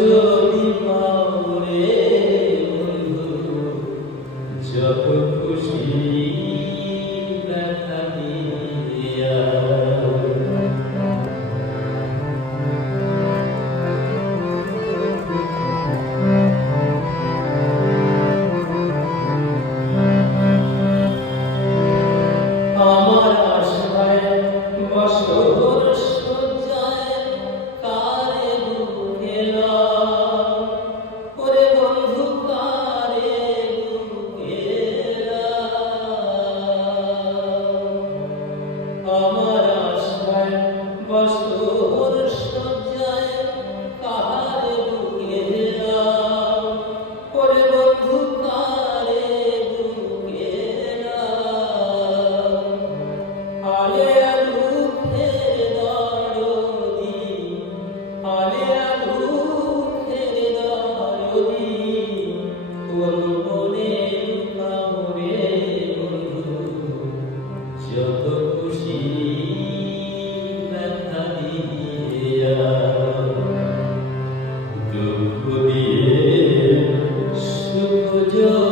Senhor. Joe.